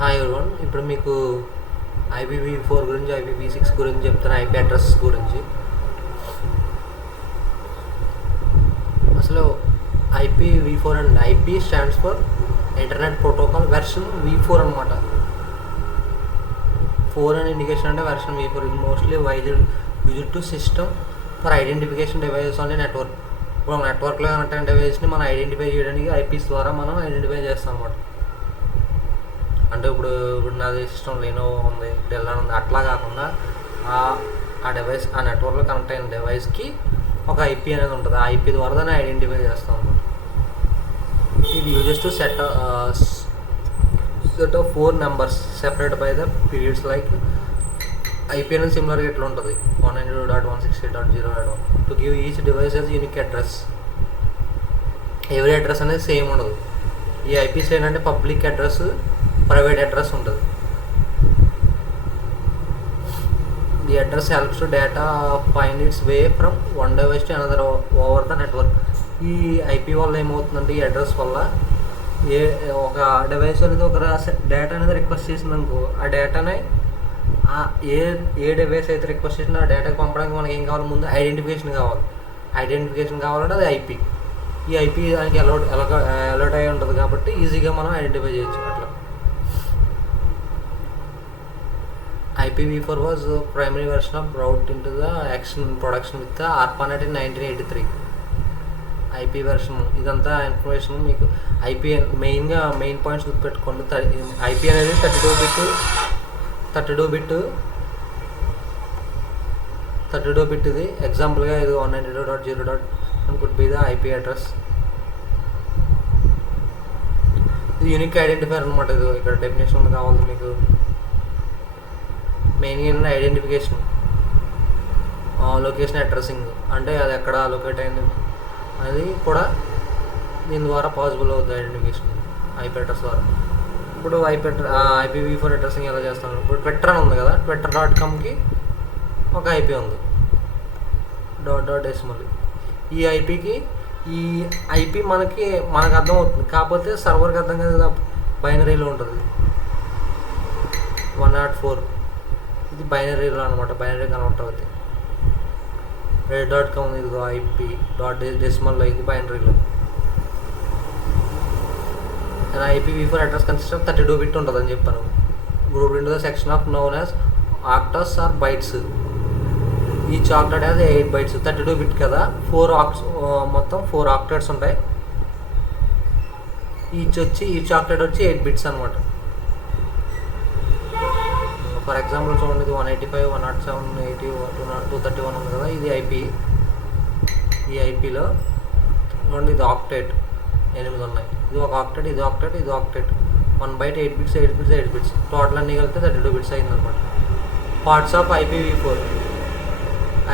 Hi everyone, ఇప్పుడు మీకు IPv4 గురించి, IPv6 గురించి చెప్తాను. ఐపీ అడ్రస్ గురించి. అసలు IPv4 and IP stands for internet protocol version V4 అనమాట. 4 అని ఇండికేషన్ అంటే వెర్షన్ V4. ఇది mostly used to system for identification devices on network. ఇప్పుడు నెట్వర్క్లో కనెక్ట్ అయిన డివైస్ని మనం ఐడెంటిఫై చేయడానికి ఐపీస్ ద్వారా మనం ఐడెంటిఫై చేస్తాం అన్నమాట. అంటే ఇప్పుడు నాది సిస్టమ్ లెనోవో ఉంది, డెల్ అని ఉంది, అట్లా కాకుండా ఆ డివైస్, ఆ నెట్వర్క్లో కనెక్ట్ అయిన డివైస్కి ఒక ఐపీ అనేది ఉంటుంది. ఆ ఐపీ ద్వారా దాన్ని ఐడెంటిఫై చేస్తాం అన్నమాట. ఇది uses to set of 4 numbers separate by the periods. Like IP అనేది సిమిలర్గా ఇట్లా ఉంటుంది, 192.168.0.1 to give each device as unique address. ఎవరి అడ్రస్ అనేది సేమ్ ఉండదు. ఈ ఐపీస్ ఏంటంటే పబ్లిక్ అడ్రస్, ప్రైవేట్ అడ్రస్ ఉంటుంది. The address helps to data find its way from one device to another over the network. ఈ ఐపీ వల్ల ఏమవుతుందంటే, ఈ అడ్రస్ వల్ల ఒక డివైస్ అనేది ఒక డేటా అనేది రిక్వెస్ట్ చేసిందనుకో, ఆ డేటానే ఏ డివైస్ అయితే రిక్వెస్ట్ చేసిందో ఆ డేటాకి పంపడానికి మనకి ఏం కావాలి, ముందు ఐడెంటిఫికేషన్ కావాలి. ఐడెంటిఫికేషన్ కావాలంటే అది ఐపీ. ఈ ఐపీ దానికి అలర్ట్ అయి ఉంటుంది కాబట్టి ఈజీగా మనం ఐడెంటిఫై చేయొచ్చు. అట్లా IPv4 was the primary version of brought into the action production with the ARPANET in 1983. IP version. ఇదంతా ఇన్ఫర్మేషన్ మీకు ఐపీ మెయిన్ పాయింట్స్ గుర్తుపెట్టుకోండి. ఐపీ అనేది 32 బిట్ ఇది. ఎగ్జాంపుల్గా ఇది 192.0.1 could be the IP address. ఇది యూనిక్ ఐడెంటిఫైర్ అనమాట. ఇది ఇక్కడ డెఫినేషన్ కావాలి మీకు. మెయిన్ ఏంటంటే ఐడెంటిఫికేషన్, లొకేషన్ అడ్రస్సింగ్, అంటే అది ఎక్కడ లొకేట్ అయింది అది కూడా దీని ద్వారా పాసిబుల్ అవుతుంది. ఐడెంటిఫికేషన్ ఐపీ అడ్రస్ ద్వారా. ఇప్పుడు IPv4 అడ్రస్సింగ్ ఎలా చేస్తాను. ఇప్పుడు ట్విట్టర్ అని ఉంది కదా, twitter.comకి ఒక ఐపీ ఉంది, .decimal. ఈ ఐపీ మనకి అర్థం అవుతుంది, కాకపోతే సర్వర్కి అర్థం కదా, బైనరీలో ఉంటుంది. 104 ఇది బైనరీలో అనమాట, బైనరీ కన్వర్ట్ అవుతుంది. reddit.com ఇదిగో ఐపీ .decimal, ఇది బైనరీలో. And IPv4 address consist of 32 bit ఉంటుంది అని చెప్పాను. Group into the section of known as octets or bytes. Each octet has 8 bytes. 32 bit కదా, మొత్తం 4 ఆక్టెట్స్ ఉంటాయి. ఈచ్ ఆక్టెట్ వచ్చి 8 bits అనమాట. ఫర్ ఎగ్జాంపుల్ చూడండి, ఇది 185, 107, 80, 231 ఉంది కదా, ఇది ఐపీ. ఈ ఐపీలో చూడండి, ఇది ఆక్టెట్ 8 ఉన్నాయి. ఇది ఒక ఆక్టెట్, ఇది ఆక్టెట్, ఇది octet. 1 byte 8 bits, 8 bits, 8 bits. Total అన్నీ కలిపితే 32 bits అయిందనమాట. Parts of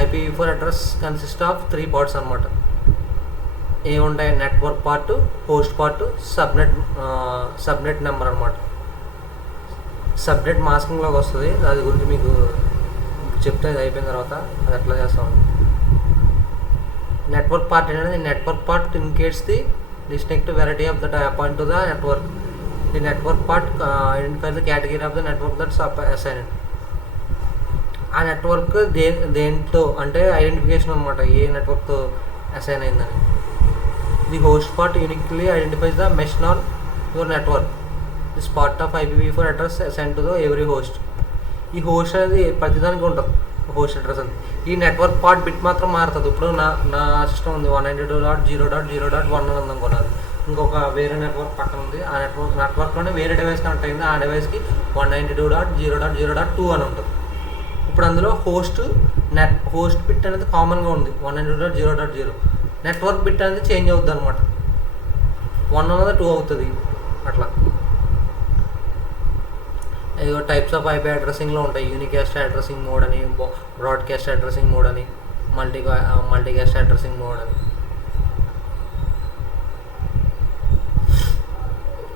IPv4 address consist of 3 parts అనమాట. ఏముంటాయి, network part, host part, subnet number అనమాట. సబ్నెట్ మాస్కింగ్లోకి వస్తుంది, దాని గురించి మీకు చెప్తే ఇది అయిపోయిన తర్వాత అది ఎట్లా చేస్తాం. నెట్వర్క్ పార్ట్ అనేది, network part indicates the distinct variety of the appoint to the network. The network part identify the category of the network that's assigned. ఆ నెట్వర్క్ దేంట్లో అంటే ఐడెంటిఫికేషన్ అనమాట, ఏ నెట్వర్క్తో అసైన్ అయిందని. The host part uniquely identifies the mesh on your network. This part of IPv4 address assign to the every host. ఈ host అనేది ప్రతిదానికి ఉంటుంది, host address అని. ఈ నెట్వర్క్ పార్ట్ బిట్ మాత్రం మారుతుంది. ఇప్పుడు నా సిస్టమ్ ఉంది 192.0.0.1 అని ఉందనుకున్నది. ఇంకొక వేరే నెట్వర్క్ పక్కన ఉంది, ఆ నెట్వర్క్లోనే వేరే డివైస్ కనెక్ట్ అయింది, ఆ డివైస్కి 192.0.0.2 అని ఉంటుంది. ఇప్పుడు అందులో హోస్ట్ బిట్ అనేది కామన్గా ఉంది, 192.0.0. నెట్వర్క్ బిట్ అనేది చేంజ్ అవుతుంది అనమాట. 1 అనేది 2 అవుతుంది అట్లా. ఏదో టైప్స్ ఆఫ్ ఐపీ అడ్రస్సింగ్లో ఉంటాయి. యూనికాస్ట్ అడ్రస్సింగ్ మోడ్ అని, బ్రాడ్కాస్ట్ అడ్రస్సింగ్ మోడ్ అని, మల్టీకాస్ట్ అడ్రస్సింగ్ మోడ్ అని.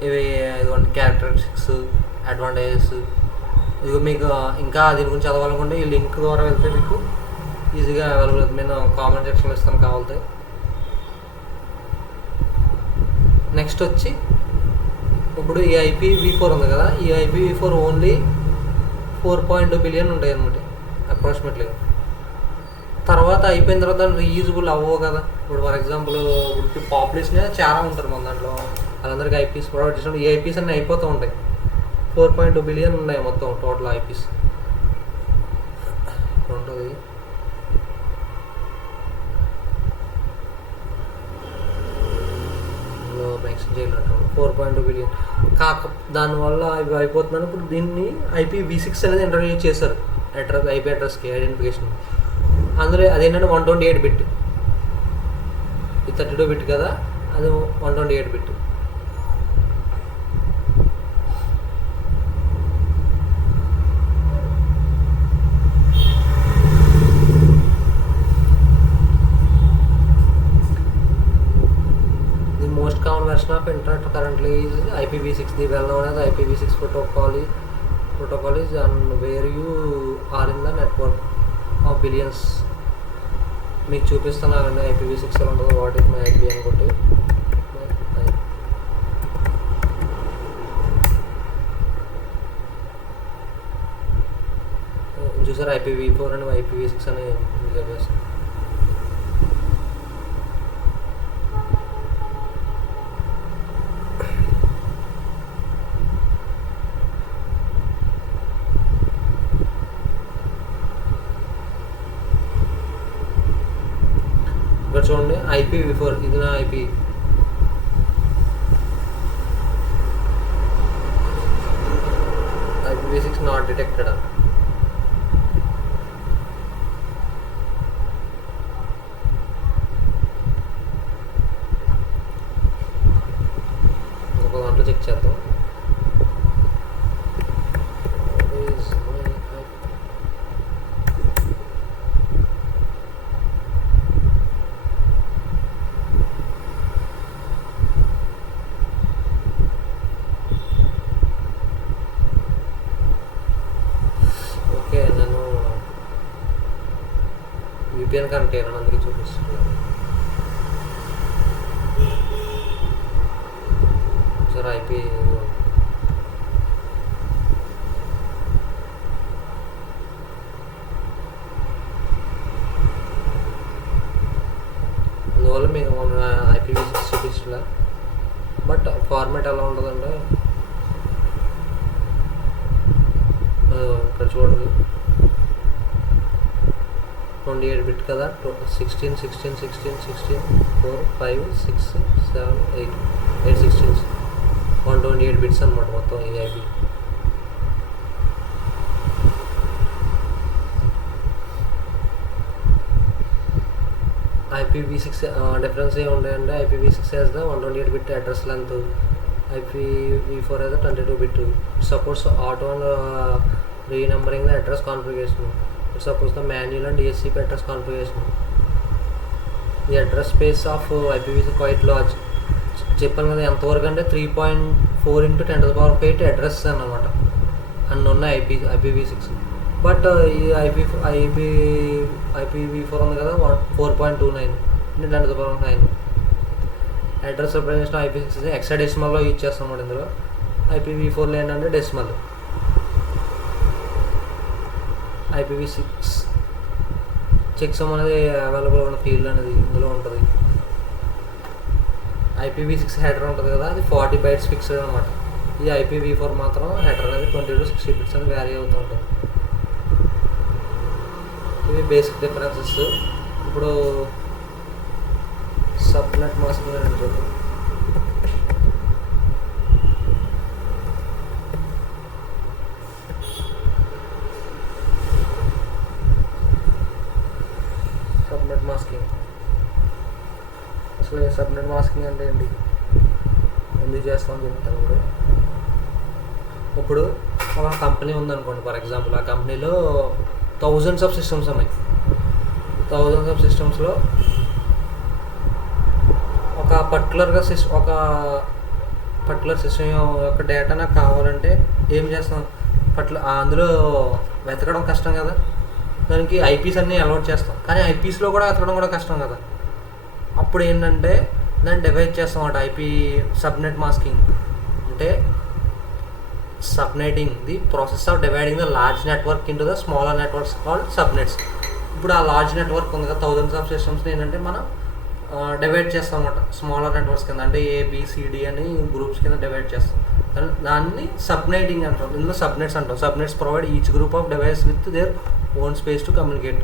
ఇవి ఇదిగోండి క్యారెక్టరిస్టిక్స్, అడ్వాంటేజెస్. ఇది మీకు ఇంకా దీని గురించి చదవాలనుకుంటే ఈ లింక్ ద్వారా వెళ్తే మీకు ఈజీగా అవైలబుల్ అవుతుంది. నేను కామెంట్ సెక్షన్లో ఇస్తాను కావాలితే. నెక్స్ట్ వచ్చి ఇప్పుడు ఈ IPv4 ఉంది కదా, ఈ IPv4 ఓన్లీ 4.2 బిలియన్ ఉంటాయి అనమాట అప్రాక్సిమేట్లీగా. తర్వాత అయిపోయిన తర్వాత దాన్ని రీయూజబుల్ అవ్వవు కదా. ఇప్పుడు ఫర్ ఎగ్జాంపుల్ ఇప్పుడు పాపులేషన్ చాలా ఉంటారు మన దాంట్లో, వాళ్ళందరికీ ఐపీస్ ప్రొవైడ్ చేసినప్పుడు ఈ ఐపీస్ అన్నీ అయిపోతూ ఉంటాయి. 4.2 బిలియన్ ఉన్నాయి మొత్తం టోటల్ ఐపీస్ ఉంటుంది. నెక్స్ట్ చేయాలంటే 4.2 బిలియన్ దానివల్ల ఇవి అయిపోతున్నాను. ఇప్పుడు దీన్ని IPv6 అనేది ఇంట్రడ్యూస్ చేశారు ఐపీ అడ్రస్కి ఐడెంటిఫికేషన్. అందులో అదేంటంటే 128 బిట్, ఇది 32 బిట్ కదా, అది 128 bit. The most common version of internet currently is IPv6. The well known as IPv6 protocol is and where you are in the network of billions. మీకు చూపిస్తున్నానండి IPv6 ఎలా ఉంటుందో. వాట్ ఈస్ మై ఐపీ అనుకుంటే చూసారు IPv4 అని IPv6 అని చెప్పేసి. ఇక్కడ చూడండి IPv4 ఇది నా ఐపీ. IPv6 not detected. ఒక దాంట్లో చెక్ చేద్దాం. VPN కనెక్ట్ అయ్యాను, అందుకే చూపిస్తున్నాను. సార్ ఐపీ అందువల్ల మీకు IPv6 చూపించలే. బట్ ఫార్మాట్ ఎలా ఉంటుందంటే ఇక్కడ చూడండి 28 బిట్ కదా, 16 16 16 16 4 5 6 7 8 16 128 బిట్స్ అనమాట మొత్తం ఈ ఐపీ. IPv6 డిఫరెన్స్ ఏముంటాయంటే IPv6 has the 128 bit address length, IPv4 has the 22 bit. Supports auto and renumbering the address configuration. Suppose the manual and DHCP address configuration. The address space of IPv6 quite large. చెప్పాను కదా ఎంతవరకు అంటే 3.4 × 10⁸ address అన్నమాట అన్నీ ఉన్నాయి IPv6. But ఈ IPv4 ఉంది కదా 4.29 × 10⁹. అడ్రస్ రిప్రజెంటేషన్ IPv6 హెక్సాడెసిమల్లో యూజ్ చేస్తాం అన్నమాట. ఇందులో IPv4లో ఏంటంటే డెసిమల్. IPv6 చెక్సమ్ అనేది అవైలబుల్ ఉన్న ఫీల్డ్ అనేది ఇందులో ఉంటుంది. IPv6 హెడర్ ఉంటుంది కదా, అది 40 బైట్స్ ఫిక్స్డ్ అనమాట. ఈ IPv4 మాత్రం హెడర్ అనేది 20 to 60 బిట్స్ అని వ్యారీ అవుతూ ఉంటుంది. ఇవి బేసిక్ డిఫరెన్సెస్. ఇప్పుడు సబ్నెట్ మాస్కింగ్ అని చూద్దాం. సబ్నెట్ మాస్కింగ్ అసలు సబ్నెట్ మాస్కింగ్ అంటే ఏంటి, ఎందుకు చేస్తామని చెప్తాను. ఇప్పుడు ఒక కంపెనీ ఉందనుకోండి ఫర్ ఎగ్జాంపుల్, ఆ కంపెనీలో థౌజండ్స్ ఆఫ్ సిస్టమ్స్ ఉన్నాయి. థౌజండ్స్ ఆఫ్ సిస్టమ్స్లో ఒక పర్టికులర్ సిస్టమ్ యొక్క డేటా నాకు కావాలంటే ఏం చేస్తాం, అందులో వెతకడం కష్టం కదా, దానికి ఐపీస్ అన్నీ అలౌట్ చేస్తాం. కానీ ఐపీస్లో కూడా వెతకడం కూడా కష్టం కదా. అప్పుడు ఏంటంటే దాన్ని డివైడ్ చేస్తాం అన్నమాట. సబ్నెట్ మాస్కింగ్ అంటే సబ్నెటింగ్ the process of dividing the large network into the smaller networks called subnets. ఇప్పుడు ఆ లార్జ్ నెట్వర్క్ ఉంది కదా, థౌజండ్స్ ఆఫ్ సిస్టమ్స్ని ఏంటంటే మనం డివైడ్ చేస్తాం అనమాట స్మాలర్ నెట్వర్క్స్ కింద, అంటే ఏబిసిడి అని గ్రూప్స్ కింద డివైడ్ చేస్తాం. దాన్ని సబ్నెటింగ్ అంటాం. ఇందులో సబ్నెట్స్ అంటాం. Subnets provide each group of device with their own space to communicate.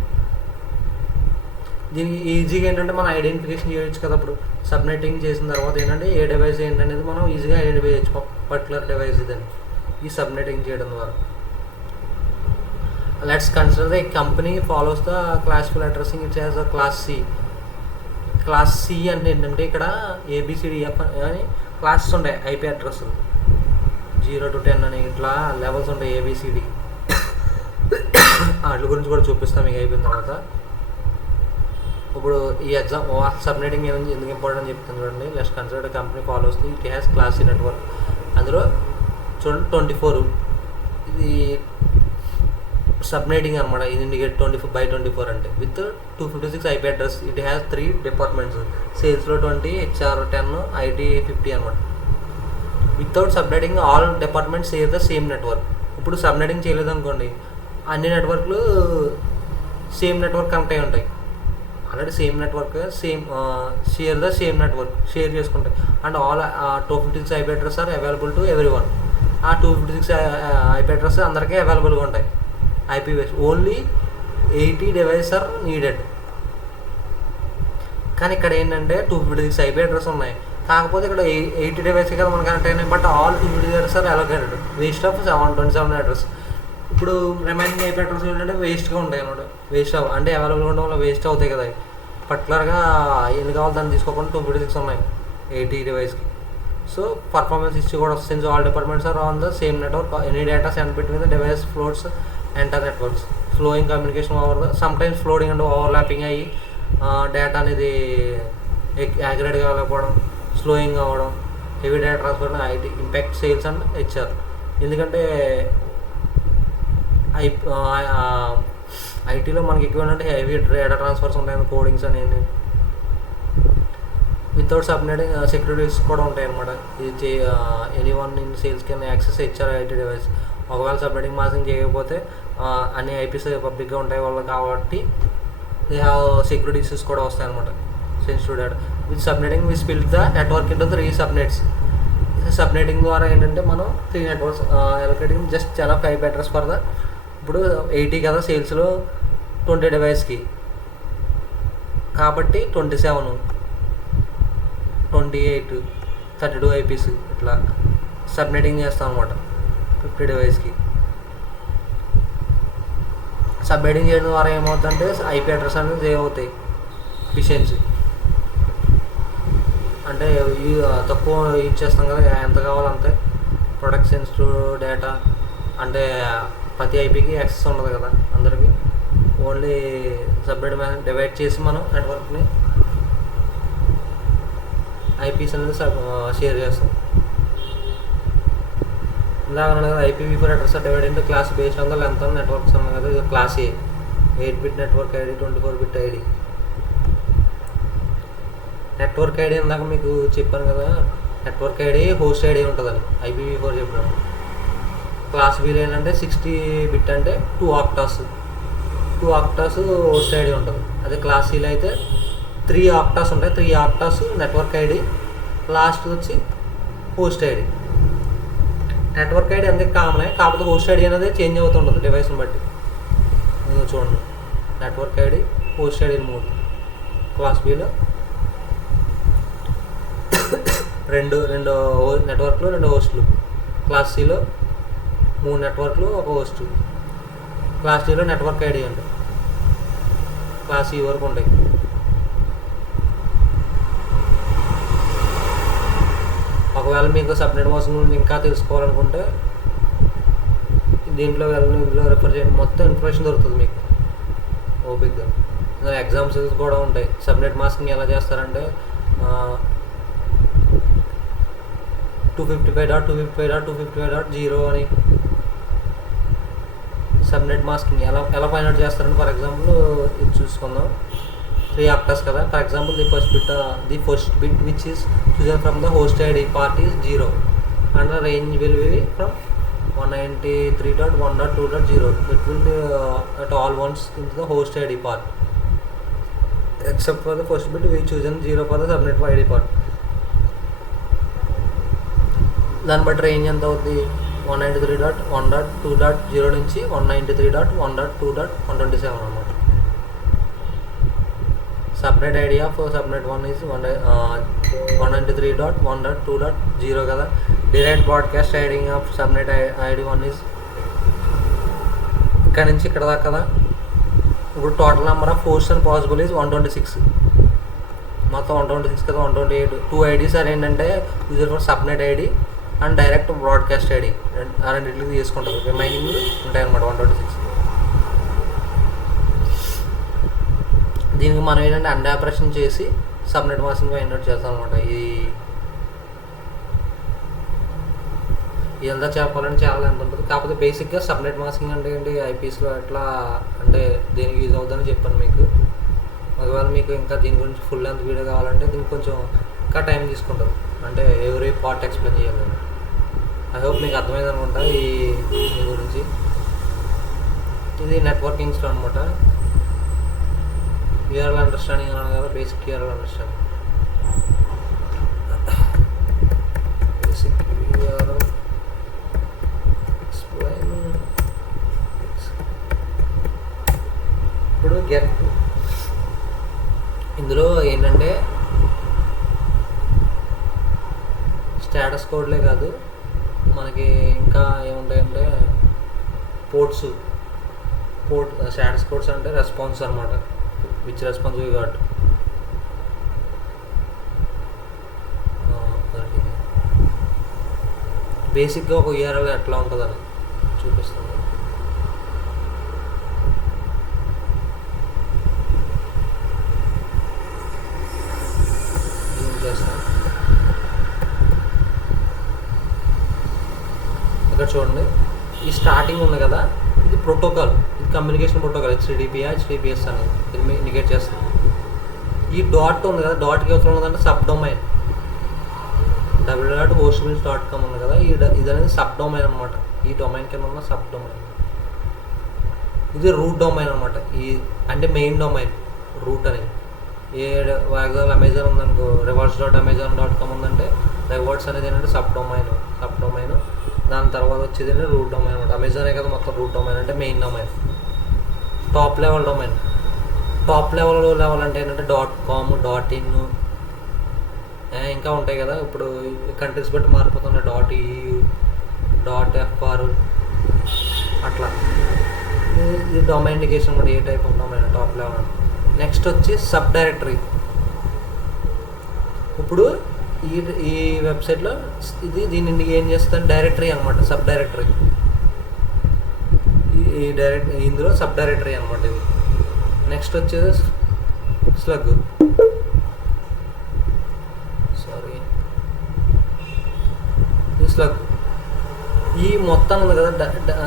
దీనికి ఈజీగా ఏంటంటే మనం ఐడెంటిఫికేషన్ చేయొచ్చు కదా. ఇప్పుడు సబ్నెటింగ్ చేసిన తర్వాత ఏంటంటే ఏ డివైస్ ఏంటనేది మనం ఈజీగా ఐడెంటిఫై చేయొచ్చు, పర్టికులర్ డివైస్ ఇదని ఈ సబ్నెటింగ్ చేయడం ద్వారా. Let's consider the company follows the classful addressing it's as the class C. Class C అంటే ఏంటంటే ఇక్కడ ఏబిసిడిఎఫ్ అని క్లాసెస్ ఉంటాయి, ఐపీ అడ్రస్ 0 to 10 అని ఇట్లా లెవెల్స్ ఉంటాయి ఏబిసిడి. వాటి గురించి కూడా చూపిస్తాం మీకు అయిపోయిన తర్వాత. ఇప్పుడు ఈ ఎగ్జామ్ సబ్నెటింగ్ ఎందుకు ఇంపార్టెంట్ అని చెప్తుంది చూడండి. Let's consider company follows the it has class C network. అందులో చూడండి 24 ఇది సబ్నెటింగ్ అనమాట. ఇది ఇండికేట్ 24/24 అంటే with 256 IP address. It has 3 departments, సేల్స్లో 20, హెచ్ఆర్ 10, ఐటీ 50 అనమాట. Without సబ్నెటింగ్ all departments share the same network. ఇప్పుడు సబ్నెటింగ్ చేయలేదు అనుకోండి, అన్ని నెట్వర్క్లు సేమ్ నెట్వర్క్ కనెక్ట్ అయి ఉంటాయి. Already same network share the same network share చేసుకుంటాయి. And all 256 IP address are available to every one. ఆ 256 ఐపీ అడ్రస్ అందరికీ అవైలబుల్గా ఉంటాయి. IP base only 80 devices are needed. కానీ ఇక్కడ ఏంటంటే 256 ఐపీ అడ్రస్ ఉన్నాయి, కాకపోతే ఇక్కడ 80 డివైసెస్ కదా మనకు కనెక్ట్ అయినాయి. But all 256 are allocated waste of 727 address. ఇప్పుడు రిమైనింగ్ ఐపీ అడ్రస్ ఏంటంటే వేస్ట్గా ఉంటాయి అనమాట. వేస్ట్ అంటే అవైలబుల్గా ఉండడం వల్ల వేస్ట్ అవుతాయి కదా. పర్టికులర్గా ఎన్ని కావాలి దాన్ని తీసుకోకుండా 256 ఉన్నాయి 80 డివైస్కి. సో పర్ఫార్మెన్స్ ఇష్యూ కూడా వస్తుంది. Since all departments are on the same network, any data send between the device floats enter networks. Flowing communication over the some times flooding and overlapping అయ్యి డేటా అనేది యాక్యురేట్గా వెళ్ళకపోవడం, స్లోయింగ్ అవ్వడం, heavy data transfer, IT impact sales and HR. ఎందుకంటే ఐటీలో మనకి ఎక్కువ ఏంటంటే హెవీ డేటా ట్రాన్స్ఫర్స్ ఉంటాయి, కోడింగ్స్ అనేది. వితౌట్ సబ్నెటింగ్ సెక్యూరిటీస్ కూడా ఉంటాయి అనమాట. ఇది any one in sales can access HR IT device. ఒకవేళ సబ్నెటింగ్ మాస్కింగ్ చేయకపోతే అన్ని ఐపీస్ పబ్లిక్గా ఉంటాయి వాళ్ళు, కాబట్టి దే హ్యావ్ సెక్యూరిటీ ఇష్యూస్ కూడా వస్తాయి అనమాట. Sensitive data with subnetting we split the network into 3 subnets. సబ్నెటింగ్ ద్వారా ఏంటంటే మనం 3 నెట్వర్క్స్ అలొకేటింగ్ జస్ట్ చాలా 5 అడ్రస్ ఫర్ ద. ఇప్పుడు 80 కదా సేల్స్లో 20 డివైస్కి, కాబట్టి 27, 28, 32 ఐపీస్ ఇట్లా సబ్నెటింగ్ చేస్తాం అనమాట 50 డివైస్కి. సబ్నెటింగ్ చేయడం ద్వారా ఏమవుతుందంటే ఐపీ అడ్రస్ అనేది సేవ్ అవుతాయి, ఎఫిషియన్సీ. అంటే తక్కువ యూజ్ చేస్తాం కదా, ఎంత కావాలంతే. ప్రొడక్ట్ సెన్సిటివ్ డేటా అంటే ప్రతి ఐపీకి యాక్సెస్ ఉండదు కదా అందరికీ. ఓన్లీ సబ్నెట్ డివైడ్ చేసి మనం నెట్వర్క్ని ఐపీస్ అనేది షేర్ చేస్తాం. ఇలాగ కదా IPv4 address divide into class based on the length of networks అన్నాం కదా. ఇది క్లాస్ ఏ 8-bit network ID, 24-bit ID. Network ID ఇందాక మీకు చెప్పాను కదా, నెట్వర్క్ ఐడి హోస్ట్ ఐడి ఉంటుందని IPv4 చెప్పినాను. క్లాస్ బీలో ఏంటంటే 60-bit అంటే 2 octets హోస్ట్ ఐడి ఉంటుంది. అదే క్లాస్ సీలో అయితే 3 octets ఉంటాయి. 3 octets నెట్వర్క్ ఐడి, లాస్ట్ వచ్చి హోస్ట్ ఐడి. నెట్వర్క్ ఐడి అంతే కామనే, కాకపోతే హోస్ట్ ఐడి అనేది చేంజ్ అవుతుంటుంది డివైస్ని బట్టి. చూడండి, network ID, host ID 3. Class బీలో రెండు నెట్వర్క్లు 2 హోస్టులు. క్లాస్ సిలో 3 నెట్వర్క్లు 1 హోస్ట్. క్లాస్ డీలో నెట్వర్క్ ఐడి అండి, క్లాస్ ఈ వరకు ఉంటాయి. ఒకవేళ మీకు సబ్నెట్ మోసం గురించి ఇంకా తెలుసుకోవాలనుకుంటే దీంట్లో వెళ్ళండి, ఇందులో రిఫర్ చేయండి, మొత్తం ఇన్ఫర్మేషన్ దొరుకుతుంది మీకు ఓపిక్గా. ఇందులో ఎగ్జామ్స్ కూడా ఉంటాయి. సబ్నెట్ మాస్కింగ్ ఎలా చేస్తారంటే 255.255.255.0 అని సబ్నెట్ మాస్కింగ్ ఎలా ఫైండ్ అవుట్ చేస్తారంటే, ఫర్ ఎగ్జాంపుల్ ఇది చూసుకుందాం. 3 octets కదా. For example the first bit which is chosen from the host ID part is 0. and the range will be from 193.1.2.0. It will be at all once into the host ID part, except for the first bit we chosen 0 for the subnet ID part. దాన్ని బట్టి range ఎంత అవుతుంది, 193.1.2.0 నుంచి 193.1.2.127 అనమాట. Subnet ID of subnet 1 is 193.1.2.0 కదా. Direct broadcast ID of subnet ID 1 is ఇక్కడ నుంచి ఇక్కడ దాకా కదా. ఇప్పుడు total number of host and possible is 126, మొత్తం 126 కదా. 128 2 ఐడీస్ are ఏంటంటే user for subnet ID and direct broadcast ID, ఆ రెండింటికి తీసుకుంటారు. రిమైనింగ్ ఉంటాయన్నమాట 126. దీనికి మనం ఏంటంటే అండ్ ఆపరేషన్ చేసి సబ్నెట్ మాస్కింగ్ ఫైండ్ అవుట్ చేస్తాం అనమాట. ఇదంతా చెప్పాలంటే చాలా ఎంత ఉంటుంది. కాకపోతే బేసిక్గా సబ్నెట్ మాస్కింగ్ అంటే ఏంటి, ఐపీస్లో ఎట్లా అంటే దేనికి యూజ్ అవుతుందని చెప్పాను మీకు. ఒకవేళ మీకు ఇంకా దీని గురించి ఫుల్ లెంత్ వీడియో కావాలంటే దీనికి కొంచెం ఇంకా టైం తీసుకుంటుంది, అంటే ఎవరీ పార్ట్ ఎక్స్ప్లెయిన్ చేయాలి. ఐ హోప్ మీకు అర్థమైంది అనుకుంటా ఈ గురించి. ఇది నెట్వర్కింగ్స్లో అనమాట. యూఆర్ఎల్ అండర్స్టాండింగ్ అన్నాను కదా, basic URL understanding. Basic URL explain. ఇప్పుడు గెట్ ఇందులో ఏంటంటే స్టేటస్ కోడ్లే కాదు, మనకి ఇంకా ఏముంటాయంటే స్టేటస్ కోడ్స్ అంటే రెస్పాన్స్ అనమాట. Which response we got. బేసిక్గా ఒక యూఆర్ఎల్ ఎట్లా ఉంటుందని చూపిస్తుంది. ఇక్కడ చూడండి, ఈ స్టార్టింగ్ ఉంది కదా, ఇది ప్రోటోకాల్, ఇది కమ్యూనికేషన్ ప్రోటోకాల్. HTTPS అనేది దీన్ని ఇండికేట్ చేస్తుంది. ఈ డాట్ ఉంది కదా, డాట్కి అవసరం ఉన్నదంటే సబ్ డొమైన్. www.hostbuilds.com ఉంది కదా, ఇది అనేది సబ్ డొమైన్ అనమాట. ఈ డొమైన్ కింద ఉన్న సబ్ డొమైన్. ఇది రూట్ డొమైన్ అనమాట. ఈ అంటే మెయిన్ డొమైన్ రూట్ అనేది. అమెజాన్ ఉందనుకో, rewards.amazon.com ఉందంటే రివార్డ్స్ అనేది ఏంటంటే సబ్ డొమైన్. దాని తర్వాత వచ్చేది ఏంటంటే రూట్ డొమైన్ అనమాట. అమెజానే కదా మొత్తం రూట్ డొమైన్ అంటే main domain. Top level domain. Top level అంటే ఏంటంటే .com, .in ఇంకా ఉంటాయి కదా. ఇప్పుడు కంట్రీస్ బట్టి మారిపోతున్నాయి. .eu, .fr అట్లా. ఇది డొమైన్ ఇండికేషన్ కూడా ఏ type of domain top level. Next వచ్చి సబ్ డైరెక్టరీ. ఇప్పుడు ఈ వెబ్సైట్లో దీన్ని ఏం చేస్తుంది, డైరెక్టరీ అనమాట. సబ్ డైరెక్టరీ ఇందులో సబ్ డైరెక్టరీ అనమాట ఇది. నెక్స్ట్ వచ్చేది స్లగ్. స్లగ్ ఈ మొత్తం ఉంది కదా,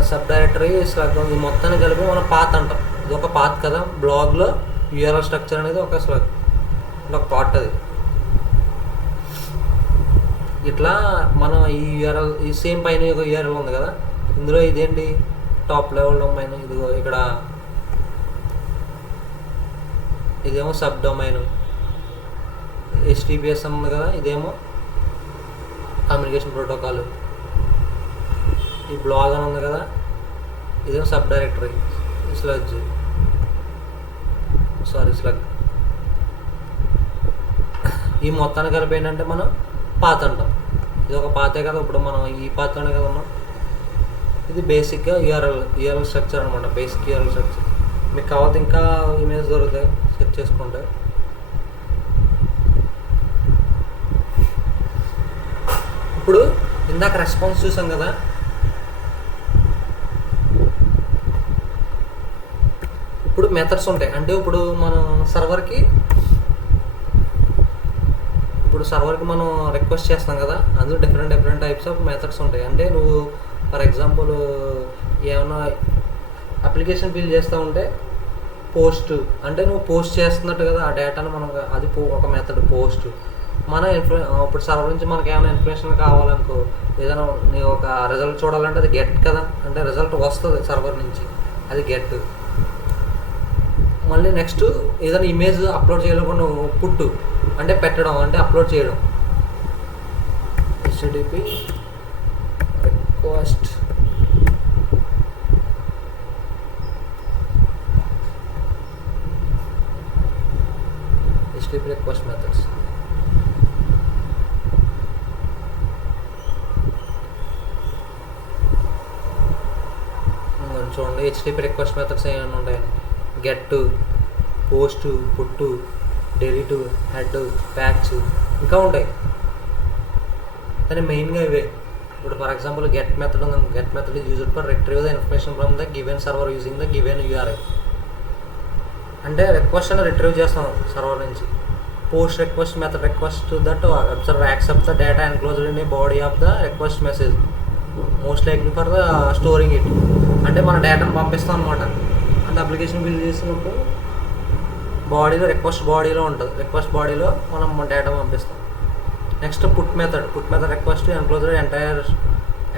సబ్ డైరెక్టరీ స్లగ్. ఈ మొత్తాన్ని కలిపి మనం పాత్ అంటాం. ఇది ఒక పాత్ కదా. బ్లాగ్లో యూఆర్ఎల్ స్ట్రక్చర్ అనేది ఒక స్లగ్, ఒక పార్ట్ అది. ఇట్లా మనం ఈ యూఆర్ఎల్, ఈ సేమ్ పైన ఒక యూఆర్ఎల్ ఉంది కదా, ఇందులో ఇదేంటి టాప్ లెవెల్ డొమైన్. ఇదిగో ఇక్కడ ఇదేమో సబ్ డొమైన్. HTTPS ఉంది కదా, ఇదేమో కమ్యూనికేషన్ ప్రోటోకాల్. ఈ బ్లాగ్ అని ఉంది కదా, ఇదేమో సబ్ డైరెక్టరీ స్లగ్. ఈ మొత్తాన్ని కలిపి ఏంటంటే మనం పాత్ అంటాం. ఇది ఒక పాతే కదా. ఇప్పుడు మనం ఈ పాత్రనే కదా ఉన్నాం. ఇది బేసిక్గా యూఆర్ఎల్ స్ట్రక్చర్ అనమాట. Basic URL structure. మీకు కావాలి ఇంకా ఇమేజ్ దొరుకుతాయి, సెర్చ్ చేసుకుంటే. ఇప్పుడు ఇందాక రెస్పాన్స్ చూసాం కదా, ఇప్పుడు మెథడ్స్ ఉంటాయి. అంటే ఇప్పుడు మనం సర్వర్కి మనం రిక్వెస్ట్ చేస్తాం కదా, అందులో డిఫరెంట్ టైప్స్ ఆఫ్ మెథడ్స్ ఉంటాయి. అంటే నువ్వు ఫర్ ఎగ్జాంపుల్ ఏమైనా అప్లికేషన్ ఫిల్ చేస్తూ ఉంటే పోస్ట్ అంటే నువ్వు పోస్ట్ చేస్తున్నట్టు కదా ఆ డేటాను మనం, అది ఒక మెథడ్ పోస్ట్. మన ఇప్పుడు సర్వర్ నుంచి మనకి ఏమైనా ఇన్ఫర్మేషన్ కావాలనుకో, ఏదైనా నీ ఒక రిజల్ట్ చూడాలంటే అది గెట్ కదా, అంటే రిజల్ట్ వస్తుంది సర్వర్ నుంచి, అది గెట్. మళ్ళీ నెక్స్ట్ ఏదైనా ఇమేజ్ అప్లోడ్ చేయాలనుకున్న పుట్టు అంటే పెట్టడం, అంటే అప్లోడ్ చేయడం. HTTP request methods. చూడండి HTTP రిక్వెస్ట్ మెథడ్స్ ఏమైనా ఉంటాయి. గెట్, పోస్ట్, పుట్టు, డెలీట్, హెడ్, ప్యాచ్, ఇంకా ఉంటాయి. కానీ మెయిన్గా ఇవే. ఇప్పుడు ఫర్ ఎగ్జాంపుల్ గెట్ మెథడ్ ఉంది. Get method is used for retrieve the information from the given server using the given URI. అంటే రిక్వెస్ట్ అని రిట్రీవ్ చేస్తాం సర్వర్ నుంచి. Post request method request that observe accept the data enclosed in a body of the request message most likely for the storing it. అంటే మన డేటాను పంపిస్తాం అనమాట. అంటే అప్లికేషన్ బిల్డ్ చేసినప్పుడు బాడీలో రిక్వెస్ట్ బాడీలో ఉంటుంది, రిక్వెస్ట్ బాడీలో మనం డేటా పంపిస్తాం. Next put method request enclosed entire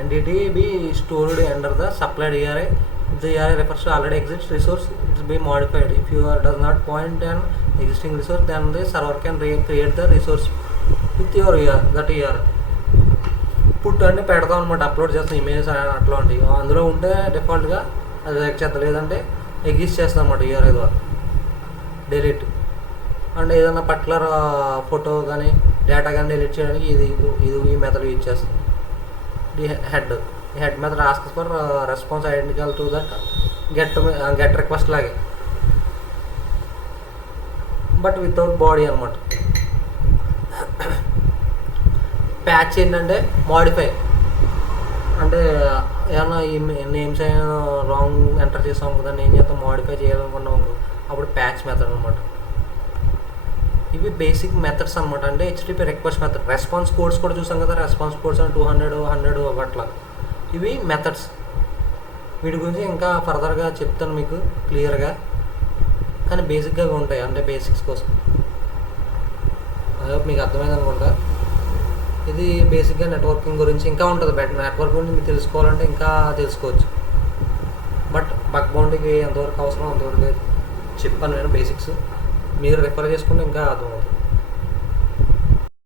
entity B stored under the supplied URI. If the URI refers to already exists resource, it will be modified. If URI does not point an existing resource, then the server can create the resource with your URI. Put అంటే పెడతాం అనమాట, upload చేస్తాం images అట్లాంటివి. అందులో ఉంటే డిఫాల్ట్గా అది reject చేస్తాం, లేదంటే ఎగ్జిస్ట్ చేస్తాం అనమాట URI ద్వారా. డెలీట్ అంటే ఏదైనా పర్టికులర్ ఫోటో కానీ డేటా కానీ డిలీట్ చేయడానికి ఈ మెథడ్ యూజ్ చేస్తాం. Head method asks for response identical to that get request లాగే, బట్ వితౌట్ బాడీ అనమాట. ప్యాచ్ ఏంటంటే మాడిఫై, అంటే ఏమన్నా ఈ నేమ్స్ అయినా రాంగ్ ఎంటర్ చేసాం కదా, నేను చేస్తాం మాడిఫై చేయాలనుకున్నాం అప్పుడు ప్యాచ్ మెథడ్ అనమాట. ఇవి బేసిక్ మెథడ్స్ అనమాట. అంటే HTTP request method. Response codes కూడా చూసాం కదా, రెస్పాన్స్ కోడ్స్ అని 200, 100 అట్లా. ఇవి మెథడ్స్. వీటి గురించి ఇంకా ఫర్దర్గా చెప్తాను మీకు క్లియర్గా, కానీ బేసిక్గా ఉంటాయి, అంటే బేసిక్స్ కోసం. అదే మీకు అర్థమైంది అనుకుంటా. ఇది బేసిక్గా నెట్వర్కింగ్ గురించి ఇంకా ఉంటుంది. నెట్వర్క్ గురించి మీరు తెలుసుకోవాలంటే ఇంకా తెలుసుకోవచ్చు, బట్ బగ్ బౌండింగ్ ఎంతవరకు అవసరం అంతవరకు చెప్పాను నేను. బేసిక్స్ మీరు రిఫర్ చేసుకుంటే ఇంకా అర్థమవుతుంది.